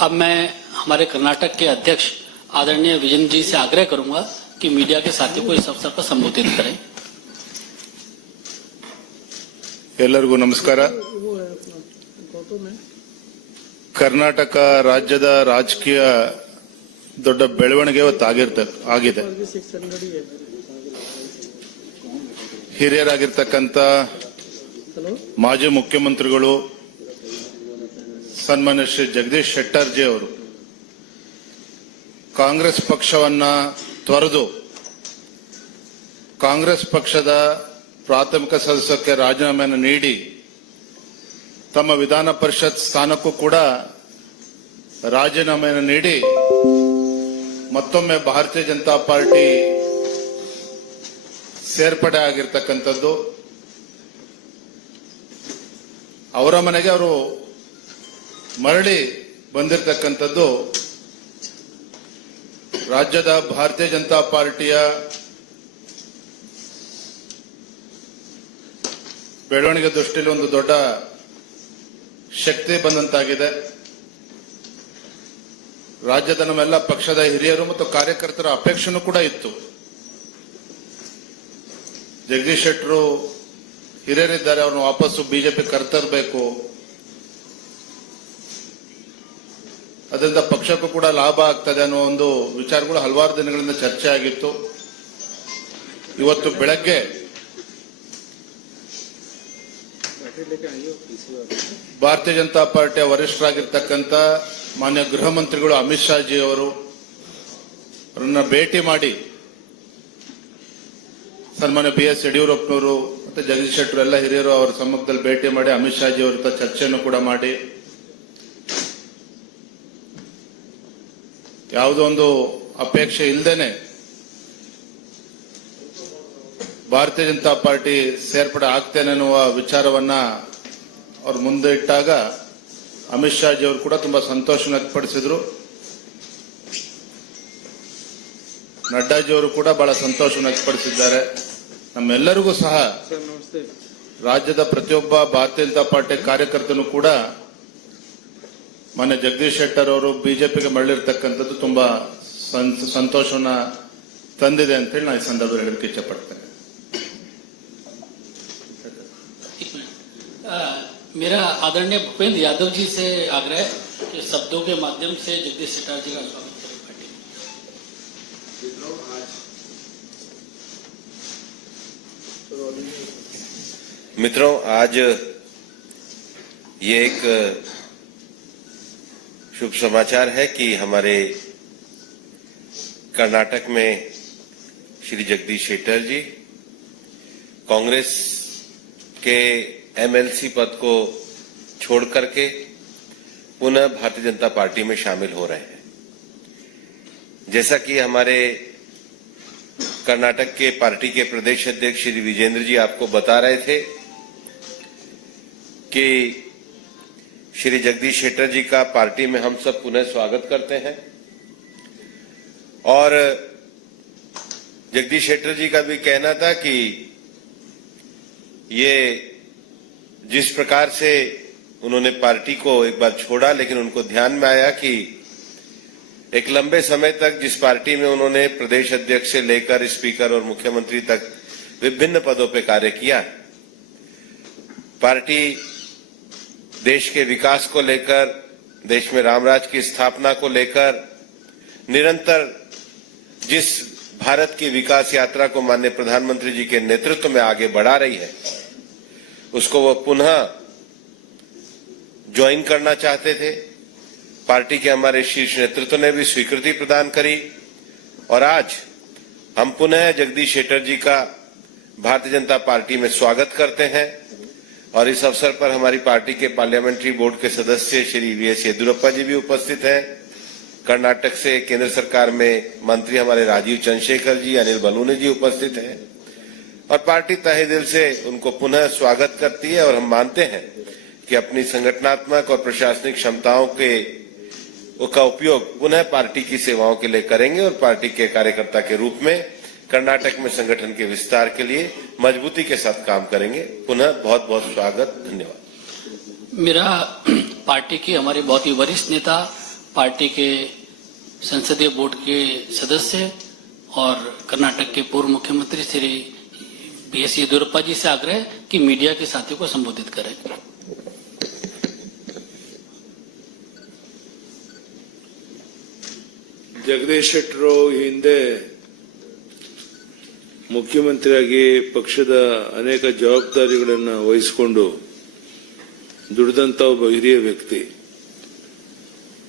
अब मैं हमारे कर्नाटक के अध्यक्ष आदरणीय विजेंद्र जी से आग्रह करूंगा कि मीडिया के साथियों को इस अवसर पर संबोधित करें। ಎಲ್ಲರಿಗೂ ನಮಸ್ಕಾರ। ಕರ್ನಾಟಕ ರಾಜ್ಯದ ರಾಜಕೀಯ ದೊಡ್ಡ ಬೆಳವಣಿಗೆ ಆಗಿದೆ। ಹಿರಿಯರಾಗಿರ್ತಕ್ಕಂಥ ಮಾಜಿ ಮುಖ್ಯಮಂತ್ರಿಗಳು ಸನ್ಮಾನ್ಯ ಶ್ರೀ ಜಗದೀಶ್ ಶೆಟ್ಟರ್ ಜಿ ಅವರು ಕಾಂಗ್ರೆಸ್ ಪಕ್ಷವನ್ನ ತೊರೆದು ಕಾಂಗ್ರೆಸ್ ಪಕ್ಷದ ಪ್ರಾಥಮಿಕ ಸದಸ್ಯಕ್ಕೆ ರಾಜೀನಾಮೆಯನ್ನು ನೀಡಿ ತಮ್ಮ ವಿಧಾನ ಪರಿಷತ್ ಸ್ಥಾನಕ್ಕೂ ಕೂಡ ರಾಜೀನಾಮೆಯನ್ನು ನೀಡಿ ಮತ್ತೊಮ್ಮೆ ಭಾರತೀಯ ಜನತಾ ಪಾರ್ಟಿ ಸೇರ್ಪಡೆ ಆಗಿರ್ತಕ್ಕಂಥದ್ದು। ಅವರ ಮನೆಗೆ ಅವರು ಮರಳಿ ಬಂದಿರತಕ್ಕಂಥದ್ದು ರಾಜ್ಯದ ಭಾರತೀಯ ಜನತಾ ಪಾರ್ಟಿಯ ಬೆಳವಣಿಗೆ ದೃಷ್ಟಿಯಲ್ಲಿ ಒಂದು ದೊಡ್ಡ ಶಕ್ತಿ ಬಂದಂತಾಗಿದೆ। ರಾಜ್ಯದ ನಮ್ಮೆಲ್ಲ ಪಕ್ಷದ ಹಿರಿಯರು ಮತ್ತು ಕಾರ್ಯಕರ್ತರ ಅಪೇಕ್ಷೆನೂ ಕೂಡ ಇತ್ತು। ಜಗದೀಶ್ ಶೆಟ್ಟರು ಹಿರಿಯರಿದ್ದಾರೆ, ಅವ್ರನ್ನ ವಾಪಸ್ಸು ಬಿಜೆಪಿ ಕರೆತರಬೇಕು, ಅದರಿಂದ ಪಕ್ಷಕ್ಕೂ ಕೂಡ ಲಾಭ ಆಗ್ತದೆ ಅನ್ನೋ ಒಂದು ವಿಚಾರಗಳು ಹಲವಾರು ದಿನಗಳಿಂದ ಚರ್ಚೆ ಆಗಿತ್ತು। ಇವತ್ತು ಬೆಳಗ್ಗೆ ಭಾರತೀಯ ಜನತಾ ಪಾರ್ಟಿಯ ವರಿಷ್ಠರಾಗಿರ್ತಕ್ಕಂಥ ಮಾನ್ಯ ಗೃಹ ಮಂತ್ರಿಗಳು ಅಮಿತ್ ಶಾ ಜಿ ಅವರನ್ನ ಭೇಟಿ ಮಾಡಿ ಸನ್ಮಾನ್ಯ BS ಯಡಿಯೂರಪ್ಪನವರು ಮತ್ತೆ ಜಗದೀಶ್ ಶೆಟ್ಟರ್ ಎಲ್ಲ ಹಿರಿಯರು ಅವರ ಸಮ್ಮುಖದಲ್ಲಿ ಭೇಟಿ ಮಾಡಿ ಅಮಿತ್ ಶಾ ಜಿ ಅವರ ಚರ್ಚೆಯನ್ನು ಕೂಡ ಮಾಡಿ ಯಾವುದೋ ಒಂದು ಅಪೇಕ್ಷೆ ಇಲ್ಲದೇನೆ ಭಾರತೀಯ ಜನತಾ ಪಾರ್ಟಿ ಸೇರ್ಪಡೆ ಆಗ್ತೇನೆ ಅನ್ನುವ ವಿಚಾರವನ್ನ ಅವ್ರ ಮುಂದೆ ಇಟ್ಟಾಗ ಅಮಿತ್ ಶಾ ಜಿ ಅವರು ಕೂಡ ತುಂಬಾ ಸಂತೋಷ ವ್ಯಕ್ತಪಡಿಸಿದ್ರು। ನಡ್ಡಾಜಿ ಅವರು ಕೂಡ ಬಹಳ ಸಂತೋಷ ವ್ಯಕ್ತಪಡಿಸಿದ್ದಾರೆ। ನಮ್ಮೆಲ್ಲರಿಗೂ ಸಹ ರಾಜ್ಯದ ಪ್ರತಿಯೊಬ್ಬ ಭಾರತೀಯ ಜನತಾ ಪಾರ್ಟಿ ಕಾರ್ಯಕರ್ತನು ಕೂಡ ಮೊನ್ನೆ ಜಗದೀಶ್ ಶೆಟ್ಟರ್ ಅವರು ಬಿಜೆಪಿಗೆ ಮರಳಿರ್ತಕ್ಕಂಥದ್ದು ತುಂಬಾ ಸಂತೋಷವನ್ನ ತಂದಿದೆ ಅಂತೇಳಿ ನಾನು ಈ ಸಂದರ್ಭದಲ್ಲಿ ಹೇಳಲಿಕ್ಕೆ ಇಚ್ಛಪಡ್ತೇನೆ। मेरा आदरणीय भूपेंद्र यादव जी से आग्रह कि शब्दों के माध्यम से जगदीश शेट्टर जी का स्वागत करें पार्टी। मित्रों, आज ये एक शुभ समाचार है कि हमारे कर्नाटक में श्री जगदीश शेट्टर जी कांग्रेस के MLC पद को छोड़ करके पुनः भारतीय जनता पार्टी में शामिल हो रहे हैं। जैसा कि हमारे कर्नाटक के पार्टी के प्रदेश अध्यक्ष श्री विजेंद्र जी आपको बता रहे थे कि श्री जगदीश शेट्टर जी का पार्टी में हम सब पुनः स्वागत करते हैं और जगदीश शेट्टर जी का भी कहना था कि ये जिस प्रकार से उन्होंने पार्टी को एक बार छोड़ा, लेकिन उनको ध्यान में आया कि एक लंबे समय तक जिस पार्टी में उन्होंने प्रदेश अध्यक्ष से लेकर स्पीकर और मुख्यमंत्री तक विभिन्न पदों पर कार्य किया, पार्टी देश के विकास को लेकर, देश में रामराज की स्थापना को लेकर निरंतर जिस भारत की विकास यात्रा को माननीय प्रधानमंत्री जी के नेतृत्व में आगे बढ़ा रही है, उसको वो पुनः ज्वाइन करना चाहते थे। पार्टी के हमारे शीर्ष नेतृत्व ने भी स्वीकृति प्रदान करी और आज हम पुनः जगदीश शेट्टर जी का भारतीय जनता पार्टी में स्वागत करते हैं। और इस अवसर पर हमारी पार्टी के पार्लियामेंट्री बोर्ड के सदस्य श्री VS येदियुरप्पा जी भी उपस्थित हैं। कर्नाटक से केंद्र सरकार में मंत्री हमारे राजीव चंद्रशेखर जी, अनिल बलूनी जी उपस्थित हैं और पार्टी तहे दिल से उनको पुनः स्वागत करती है और हम मानते हैं कि अपनी संगठनात्मक और प्रशासनिक क्षमताओं का उपयोग पुनः पार्टी की सेवाओं के लिए करेंगे और पार्टी के कार्यकर्ता के रूप में कर्नाटक में संगठन के विस्तार के लिए मजबूती के साथ काम करेंगे। पुनः बहुत बहुत स्वागत, धन्यवाद। मेरा पार्टी की हमारे बहुत ही वरिष्ठ नेता पार्टी के संसदीय बोर्ड के सदस्य और कर्नाटक के पूर्व मुख्यमंत्री श्री BS येदियुरप्पा जी से आग्रह है कि मीडिया के साथियों को संबोधित करें। ಜಗದೀಶ್ ಶೆಟ್ಟರು ಹಿಂದೆ ಮುಖ್ಯಮಂತ್ರಿಯಾಗಿ ಪಕ್ಷದ ಅನೇಕ ಜವಾಬ್ದಾರಿಗಳನ್ನು ವಹಿಸಿಕೊಂಡು ದುಡಿದಂತ ಒಬ್ಬ ಹಿರಿಯ ವ್ಯಕ್ತಿ.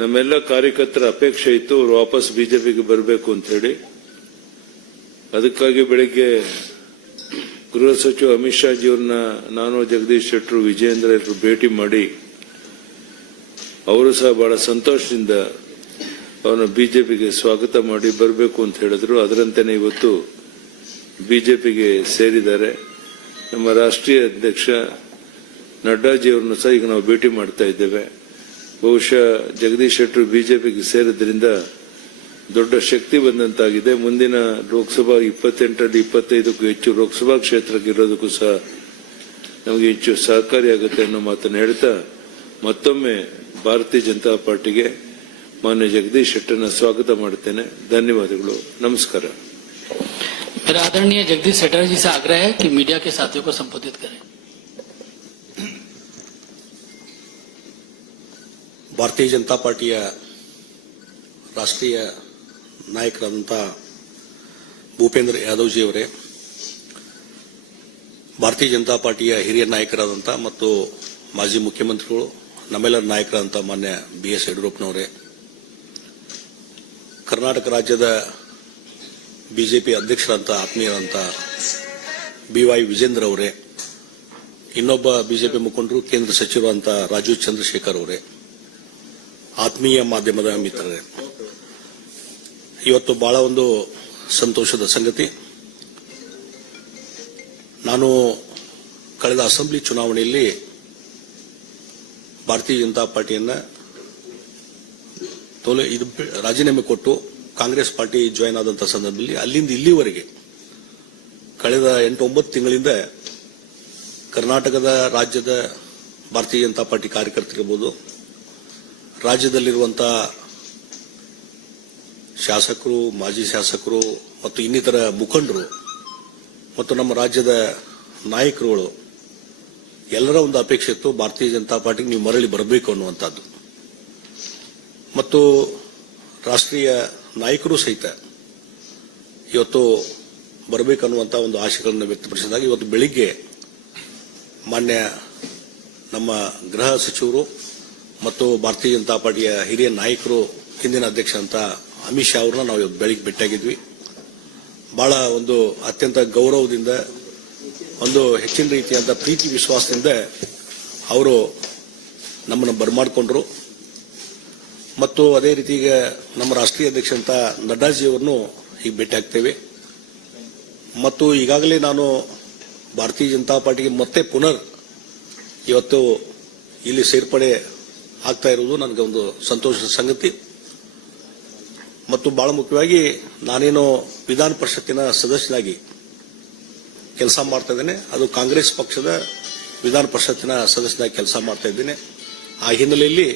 ನಮ್ಮೆಲ್ಲ ಕಾರ್ಯಕರ್ತರ ಅಪೇಕ್ಷೆ ಇತ್ತು ಅವರು ವಾಪಸ್ ಬಿಜೆಪಿಗೆ ಬರಬೇಕು ಅಂತ ಹೇಳಿ. ಅದಕ್ಕಾಗಿ ಬೆಳಿಗ್ಗೆ ಗೃಹ ಸಚಿವ ಅಮಿತ್ ಶಾ ಜಿಯವ್ರನ್ನ ನಾನು ಜಗದೀಶ್ ಶೆಟ್ಟರು ವಿಜಯೇಂದ್ರ ಎಲ್ಲರೂ ಭೇಟಿ ಮಾಡಿ ಅವರು ಸಹ ಬಹಳ ಸಂತೋಷದಿಂದ ಅವನ ಬಿಜೆಪಿಗೆ ಸ್ವಾಗತ ಮಾಡಿ ಬರಬೇಕು ಅಂತ ಹೇಳಿದ್ರು. ಅದರಂತೆಯೇ ಇವತ್ತು ಬಿಜೆಪಿಗೆ ಸೇರಿದ್ದಾರೆ. ನಮ್ಮ ರಾಷ್ಟ್ರೀಯ ಅಧ್ಯಕ್ಷ ನಡ್ಡಾಜಿಯವರನ್ನು ಸಹ ಈಗ ನಾವು ಭೇಟಿ ಮಾಡ್ತಾ ಇದ್ದೇವೆ. ಬಹುಶಃ ಜಗದೀಶ್ ಶೆಟ್ಟರು ಬಿಜೆಪಿಗೆ ಸೇರಿದ್ರಿಂದ ದೊಡ್ಡ ಶಕ್ತಿ ಬಂದಂತಾಗಿದೆ. ಮುಂದಿನ ಲೋಕಸಭಾ 28ರಲ್ಲಿ 25ಕ್ಕೂ ಹೆಚ್ಚು ಲೋಕಸಭಾ ಕ್ಷೇತ್ರಕ್ಕೆ ಇರೋದಕ್ಕೂ ಸಹ ನಮಗೆ ಹೆಚ್ಚು ಸಹಕಾರಿಯಾಗುತ್ತೆ ಅನ್ನೋ ಮಾತನ್ನು ಹೇಳ್ತಾ ಮತ್ತೊಮ್ಮೆ ಭಾರತೀಯ ಜನತಾ ಪಾರ್ಟಿಗೆ ಮಾನ್ಯ ಜಗದೀಶ್ ಶೆಟ್ಟರ್ನ ಸ್ವಾಗತ ಮಾಡುತ್ತೇನೆ. ಧನ್ಯವಾದಗಳು. ನಮಸ್ಕಾರ. मेरा आदरणीय जगदीश शेट्टर जी से आग्रह है कि मीडिया के साथियों को संबोधित करें। ಭಾರತೀಯ ಜನತಾ ಪಾರ್ಟಿಯ ರಾಷ್ಟ್ರೀಯ ನಾಯಕರಾದಂಥ ಭೂಪೇಂದ್ರ ಯಾದವ್ಜಿ ಅವರೇ, ಭಾರತೀಯ ಜನತಾ ಪಾರ್ಟಿಯ ಹಿರಿಯ ನಾಯಕರಾದಂಥ ಮತ್ತು ಮಾಜಿ ಮುಖ್ಯಮಂತ್ರಿಗಳು, ನಮ್ಮೆಲ್ಲರ ನಾಯಕರಾದಂಥ ಮಾನ್ಯ BS ಯಡಿಯೂರಪ್ಪನವರೇ, ಕರ್ನಾಟಕ ರಾಜ್ಯದ ಬಿಜೆಪಿ ಅಧ್ಯಕ್ಷರಾದಂಥ ಆತ್ಮೀಯರಾದಂಥ BY ವಿಜೇಂದ್ರ ಅವರೇ, ಇನ್ನೊಬ್ಬ ಬಿಜೆಪಿ ಮುಖಂಡರು ಕೇಂದ್ರ ಸಚಿವರಾದಂಥ ರಾಜೀವ್ ಚಂದ್ರಶೇಖರ್ ಅವರೇ, ಆತ್ಮೀಯ ಮಾಧ್ಯಮದ ಮಿತ್ರರೇ, ಇವತ್ತು ಬಹಳ ಒಂದು ಸಂತೋಷದ ಸಂಗತಿ. ನಾನು ಕಳೆದ ಅಸೆಂಬ್ಲಿ ಚುನಾವಣೆಯಲ್ಲಿ ಭಾರತೀಯ ಜನತಾ ಪಾರ್ಟಿಯನ್ನ ರಾಜೀನಾಮೆ ಕೊಟ್ಟು ಕಾಂಗ್ರೆಸ್ ಪಾರ್ಟಿ ಜಾಯಿನ್ ಆದಂಥ ಸಂದರ್ಭದಲ್ಲಿ ಅಲ್ಲಿಂದ ಇಲ್ಲಿವರೆಗೆ ಕಳೆದ 8-9 ತಿಂಗಳಿಂದ ಕರ್ನಾಟಕದ ರಾಜ್ಯದ ಭಾರತೀಯ ಜನತಾ ಪಾರ್ಟಿ ಕಾರ್ಯಕರ್ತರಿರ್ಬೋದು, ರಾಜ್ಯದಲ್ಲಿರುವಂತಹ ಶಾಸಕರು, ಮಾಜಿ ಶಾಸಕರು ಮತ್ತು ಇನ್ನಿತರ ಮುಖಂಡರು ಮತ್ತು ನಮ್ಮ ರಾಜ್ಯದ ನಾಯಕರುಗಳು ಎಲ್ಲರ ಒಂದು ಅಪೇಕ್ಷೆ ಇತ್ತು, ಭಾರತೀಯ ಜನತಾ ಪಾರ್ಟಿಗೆ ನೀವು ಮರಳಿ ಬರಬೇಕು ಅನ್ನುವಂಥದ್ದು. ಮತ್ತು ರಾಷ್ಟ್ರೀಯ ನಾಯಕರು ಸಹಿತ ಇವತ್ತು ಬರಬೇಕನ್ನುವಂಥ ಒಂದು ಆಶೆಗಳನ್ನು ವ್ಯಕ್ತಪಡಿಸಿದಾಗ ಇವತ್ತು ಬೆಳಿಗ್ಗೆ ಮಾನ್ಯ ನಮ್ಮ ಗೃಹ ಸಚಿವರು ಮತ್ತು ಭಾರತೀಯ ಜನತಾ ಪಾರ್ಟಿಯ ಹಿರಿಯ ನಾಯಕರು, ಹಿಂದಿನ ಅಧ್ಯಕ್ಷ ಅಂತ ಅಮಿತ್ ಶಾ ಅವರನ್ನ ನಾವು ಇವತ್ತು ಬೆಳಿಗ್ಗೆ ಭೇಟಿಯಾಗಿದ್ವಿ. ಬಹಳ ಒಂದು ಅತ್ಯಂತ ಗೌರವದಿಂದ, ಒಂದು ಹೆಚ್ಚಿನ ರೀತಿಯಾದ ಪ್ರೀತಿ ವಿಶ್ವಾಸದಿಂದ ಅವರು ನಮ್ಮನ್ನು ಬರಮಾಡಿಕೊಂಡ್ರು. ಮತ್ತು ಅದೇ ರೀತಿ ಈಗ ನಮ್ಮ ರಾಷ್ಟ್ರೀಯ ಅಧ್ಯಕ್ಷ ಅಂತ ನಡ್ಡಾಜಿಯವರನ್ನು ಈಗ ಭೇಟಿಯಾಗ್ತೇವೆ. ಮತ್ತು ಈಗಾಗಲೇ ನಾನು ಭಾರತೀಯ ಜನತಾ ಪಾರ್ಟಿಗೆ ಮತ್ತೆ ಪುನರ್ ಇವತ್ತು ಇಲ್ಲಿ ಸೇರ್ಪಡೆ ಆಗ್ತಾ ಇರುವುದು ನನಗೆ ಒಂದು ಸಂತೋಷದ ಸಂಗತಿ. ಮತ್ತು ಬಹಳ ಮುಖ್ಯವಾಗಿ ನಾನೇನು ವಿಧಾನ ಪರಿಷತ್ತಿನ ಸದಸ್ಯನಾಗಿ ಕೆಲಸ ಮಾಡ್ತಾ ಇದ್ದೇನೆ, ಅದು ಕಾಂಗ್ರೆಸ್ ಪಕ್ಷದ ವಿಧಾನ ಪರಿಷತ್ತಿನ ಸದಸ್ಯನಾಗಿ ಕೆಲಸ ಮಾಡ್ತಾ ಇದ್ದೇನೆ. ಆ ಹಿನ್ನೆಲೆಯಲ್ಲಿ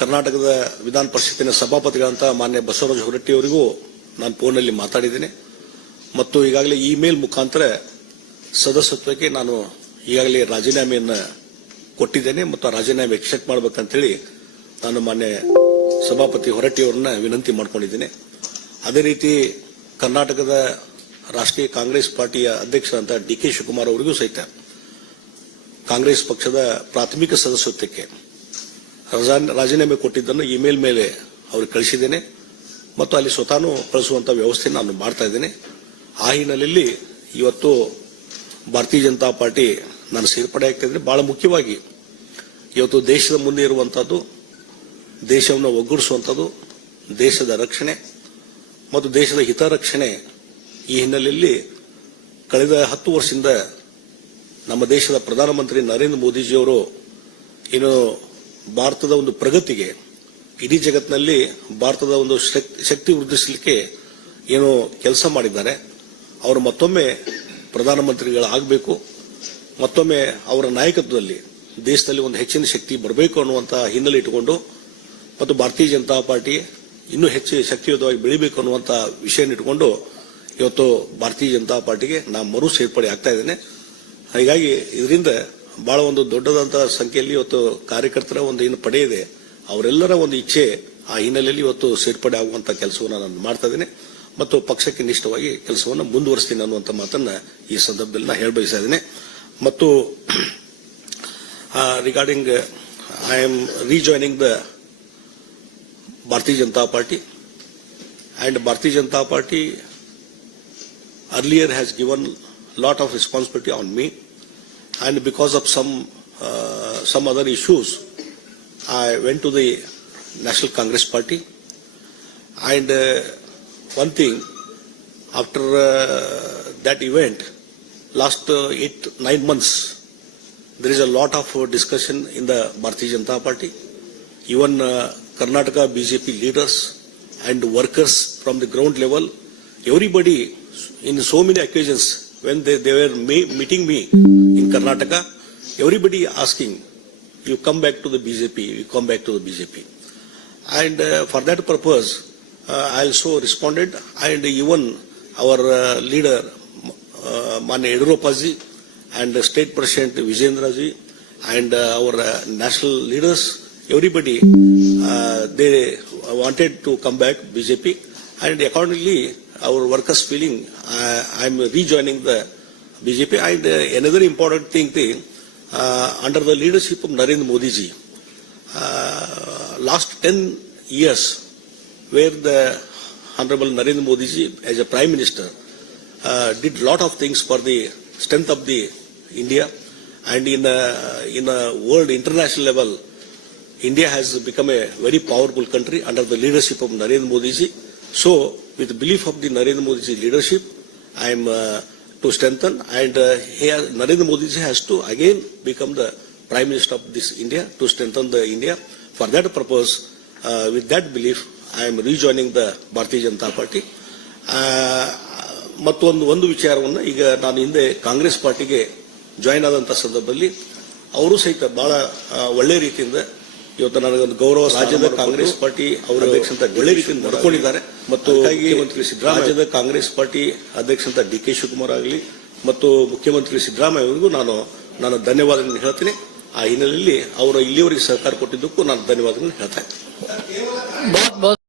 ಕರ್ನಾಟಕದ ವಿಧಾನ ಪರಿಷತ್ತಿನ ಸಭಾಪತಿಗಳಂತ ಮಾನ್ಯ ಬಸವರಾಜ ಹೊರಟ್ಟಿ ಅವರಿಗೂ ನಾನು ಫೋನ್ನಲ್ಲಿ ಮಾತಾಡಿದ್ದೇನೆ. ಮತ್ತು ಈಗಾಗಲೇ ಇಮೇಲ್ ಮುಖಾಂತರ ಸದಸ್ಯತ್ವಕ್ಕೆ ನಾನು ಈಗಾಗಲೇ ರಾಜೀನಾಮೆಯನ್ನು ಕೊಟ್ಟಿದ್ದೇನೆ ಮತ್ತು ಆ ರಾಜೀನಾಮೆ ಎಕ್ಸೆಪ್ಟ್ ಮಾಡಬೇಕಂತೇಳಿ ನಾನು ಮಾನ್ಯ ಸಭಾಪತಿ ಹೊರಟ್ಟಿಯವರನ್ನ ವಿನಂತಿ ಮಾಡಿಕೊಂಡಿದ್ದೇನೆ. ಅದೇ ರೀತಿ ಕರ್ನಾಟಕದ ರಾಷ್ಟ್ರೀಯ ಕಾಂಗ್ರೆಸ್ ಪಾರ್ಟಿಯ ಅಧ್ಯಕ್ಷರಾದಂಥ DK ಶಿವಕುಮಾರ್ ಅವರಿಗೂ ಸಹಿತ ಕಾಂಗ್ರೆಸ್ ಪಕ್ಷದ ಪ್ರಾಥಮಿಕ ಸದಸ್ಯತ್ವಕ್ಕೆ ರಾಜೀನಾಮೆ ಕೊಟ್ಟಿದ್ದನ್ನು ಇಮೇಲ್ ಮೇಲೆ ಅವ್ರಿಗೆ ಕಳಿಸಿದ್ದೇನೆ ಮತ್ತು ಅಲ್ಲಿ ಸ್ವತಃ ಕಳಿಸುವಂತ ವ್ಯವಸ್ಥೆ ನಾನು ಮಾಡ್ತಾ ಇದ್ದೇನೆ. ಆ ಹಿನ್ನೆಲೆಯಲ್ಲಿ ಇವತ್ತು ಭಾರತೀಯ ಜನತಾ ಪಾರ್ಟಿ ನಾನು ಸೇರ್ಪಡೆ ಆಗ್ತಾ ಇದ್ದೇನೆ. ಬಹಳ ಮುಖ್ಯವಾಗಿ ಇವತ್ತು ದೇಶದ ಮುಂದೆ ಇರುವಂತಹದ್ದು, ದೇಶವನ್ನು ಒಗ್ಗೂಡಿಸುವಂಥದ್ದು, ದೇಶದ ರಕ್ಷಣೆ ಮತ್ತು ದೇಶದ ಹಿತರಕ್ಷಣೆ. ಈ ಹಿನ್ನೆಲೆಯಲ್ಲಿ ಕಳೆದ 10 ವರ್ಷದಿಂದ ನಮ್ಮ ದೇಶದ ಪ್ರಧಾನಮಂತ್ರಿ ನರೇಂದ್ರ ಮೋದಿಜಿಯವರು ಏನು ಭಾರತದ ಒಂದು ಪ್ರಗತಿಗೆ, ಇಡೀ ಜಗತ್ತಿನಲ್ಲಿ ಭಾರತದ ಒಂದು ಶಕ್ತಿ ವೃದ್ಧಿಸಲಿಕ್ಕೆ ಏನು ಕೆಲಸ ಮಾಡಿದ್ದಾರೆ, ಅವರು ಮತ್ತೊಮ್ಮೆ ಪ್ರಧಾನಮಂತ್ರಿಗಳಾಗಬೇಕು, ಮತ್ತೊಮ್ಮೆ ಅವರ ನಾಯಕತ್ವದಲ್ಲಿ ದೇಶದಲ್ಲಿ ಒಂದು ಹೆಚ್ಚಿನ ಶಕ್ತಿ ಬರಬೇಕು ಅನ್ನುವಂತ ಹಿನ್ನೆಲೆ ಇಟ್ಟುಕೊಂಡು ಮತ್ತು ಭಾರತೀಯ ಜನತಾ ಪಾರ್ಟಿ ಇನ್ನೂ ಹೆಚ್ಚು ಶಕ್ತಿಯುತವಾಗಿ ಬೆಳಿಬೇಕು ಅನ್ನುವಂತ ವಿಷಯ ಇಟ್ಟುಕೊಂಡು ಇವತ್ತು ಭಾರತೀಯ ಜನತಾ ಪಾರ್ಟಿಗೆ ನಾನು ಮರು ಸೇರ್ಪಡೆ ಆಗ್ತಾ ಇದ್ದೇನೆ. ಹೀಗಾಗಿ ಇದರಿಂದ ಬಹಳ ಒಂದು ದೊಡ್ಡದಂತ ಸಂಖ್ಯೆಯಲ್ಲಿ ಇವತ್ತು ಕಾರ್ಯಕರ್ತರ ಒಂದು ಏನು ಪಡೆ ಇದೆ, ಅವರೆಲ್ಲರ ಒಂದು ಇಚ್ಛೆ ಆ ಹಿನ್ನೆಲೆಯಲ್ಲಿ ಇವತ್ತು ಸೇರ್ಪಡೆ ಆಗುವಂತ ಕೆಲಸವನ್ನು ನಾನು ಮಾಡ್ತಾ ಇದ್ದೇನೆ ಮತ್ತು ಪಕ್ಷಕ್ಕೆ ನಿಷ್ಠವಾಗಿ ಕೆಲಸವನ್ನು ಮುಂದುವರಿಸ್ತೀನಿ ಅನ್ನುವಂಥ ಮಾತನ್ನ ಈ ಸಂದರ್ಭದಲ್ಲಿ ನಾನು ಹೇಳಬಯಸ್ತಾ ಇದ್ದೇನೆ. ಮತ್ತು regarding I am rejoining the Bharatiya Janata party and Bharatiya Janata Party earlier has given lot of responsibility on me, and because of some other issues I went to the National Congress Party. And one thing, after that event, last 8-9 months, there is a lot of discussion in the Bharatiya Janata Party. Even Karnataka BJP leaders and workers from the ground level, everybody in so many occasions when they were meeting me in Karnataka, everybody asking, you come back to the BJP, you come back to the BJP. And for that purpose, I also responded, and even our leader, Manya Yediyurappa-ji, and State President Vijayendraji, and our national leaders, everybody, they wanted to come back BJP, and accordingly, our workers feeling I am rejoining the BJP. And another important thing, under the leadership of Narendra Modi ji, last 10 years, where the Honorable Narendra Modi ji as a Prime Minister did lot of things for the strength of the India, and in a world international level, India has become a very powerful country under the leadership of Narendra Modi ji. So, with the belief of the Narendra Modi ji leadership, I am to strengthen, and Narendra Modi ji has to again become the Prime Minister of this India, to strengthen the India. For that purpose, with that belief, I am rejoining the Bharatiya Janata Party. ಮತ್ತೊಂದು ವಿಚಾರವನ್ನು, ಈಗ ನಾನು ಹಿಂದೆ ಕಾಂಗ್ರೆಸ್ ಪಾರ್ಟಿಗೆ join ಆದಂತ ಸಂದರ್ಭದಲ್ಲಿ ಅವರು ಸಹಿತ ಬಹಳ ಒಳ್ಳೆ ರೀತಿಯಿಂದ ಇವತ್ತು ನನಗೊಂದು ಗೌರವ, ರಾಜ್ಯದ ಕಾಂಗ್ರೆಸ್ ಪಾರ್ಟಿ ಅವರ ಅಧ್ಯಕ್ಷಂತ ಒಳ್ಳೆ ರೀತಿಯಿಂದ ನಡ್ಕೊಂಡಿದ್ದಾರೆ. ಮತ್ತು ಮುಖ್ಯಮಂತ್ರಿ ಸಿದ್ದರಾಮಯ್ಯ, ರಾಜ್ಯದ ಕಾಂಗ್ರೆಸ್ ಪಾರ್ಟಿ ಅಧ್ಯಕ್ಷಂತ ಡಿ.ಕೆ. ಶಿವಕುಮಾರ್ ಆಗಲಿ ಮತ್ತು ಮುಖ್ಯಮಂತ್ರಿ ಸಿದ್ದರಾಮಯ್ಯ ಅವರಿಗೂ ನಾನು ಧನ್ಯವಾದಗಳನ್ನು ಹೇಳ್ತೀನಿ. ಆ ಹಿನ್ನೆಲೆಯಲ್ಲಿ ಅವರು ಇಲ್ಲಿಯವರೆಗೆ ಸಹಕಾರ ಕೊಟ್ಟಿದ್ದಕ್ಕೂ ನಾನು ಧನ್ಯವಾದಗಳನ್ನು ಹೇಳ್ತಾ ಇದ್ದೀನಿ.